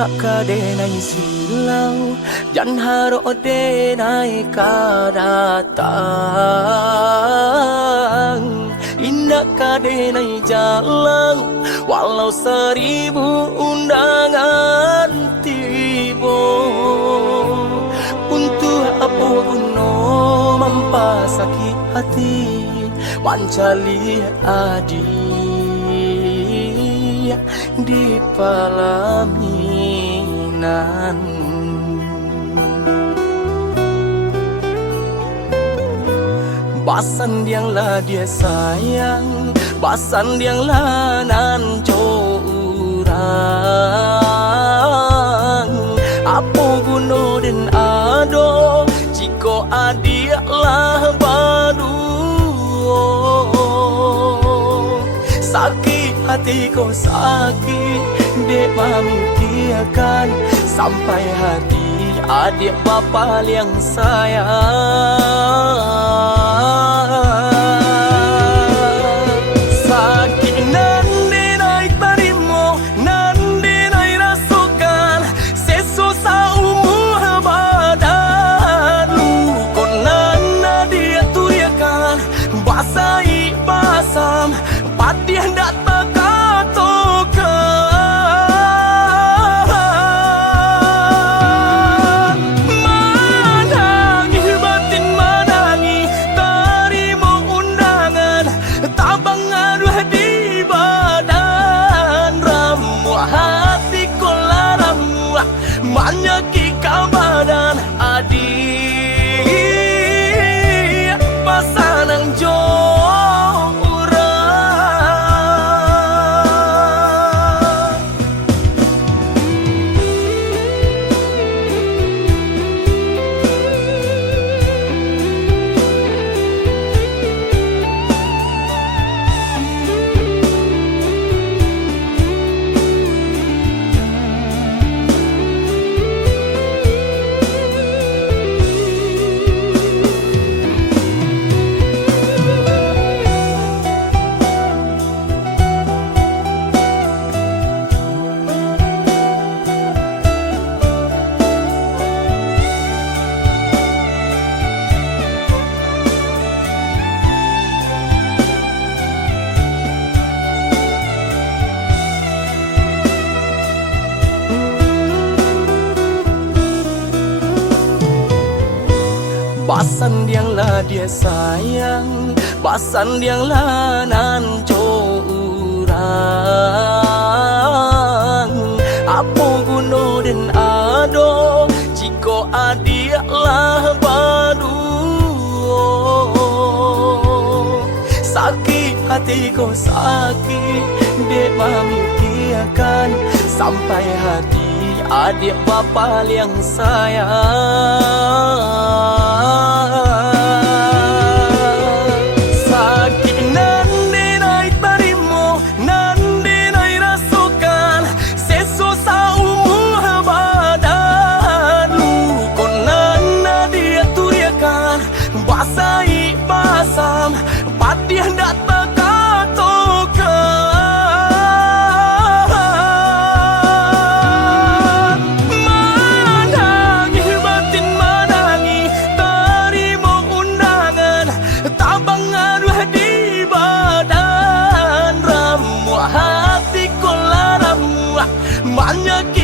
Indah kadenai silau jan haro denai kadatang. Indah kadenai jalan walau 1000 undangan tibo. Untuk apa guna mempasaki hati mancali adi di pelaminan. Basan dianglah dia sayang, basan dianglah nan curang. Apa guna dan ado jika adilah badu. Sakit hati kau sakit, dek memikirkan sampai hati adik bapa yang sayang. Sakit nan denai terima, nan denai rasakan, sesusah umur badan. Kau nan dia turiakan, basai basam, patih hendak menyaki badan adik pasanang jorang. Basan dianglah dia sayang, basan dianglah nan curang. Apa guna dan ado jika adilah badu. Sakit hati kau sakit, dek memikirkan sampai hati adik bapa yang sayang. Sakit nan denai terima, nan denai rasakan, sesusah umur badan. Kau nan dia turiakan, basai basam, patih hendak menyaki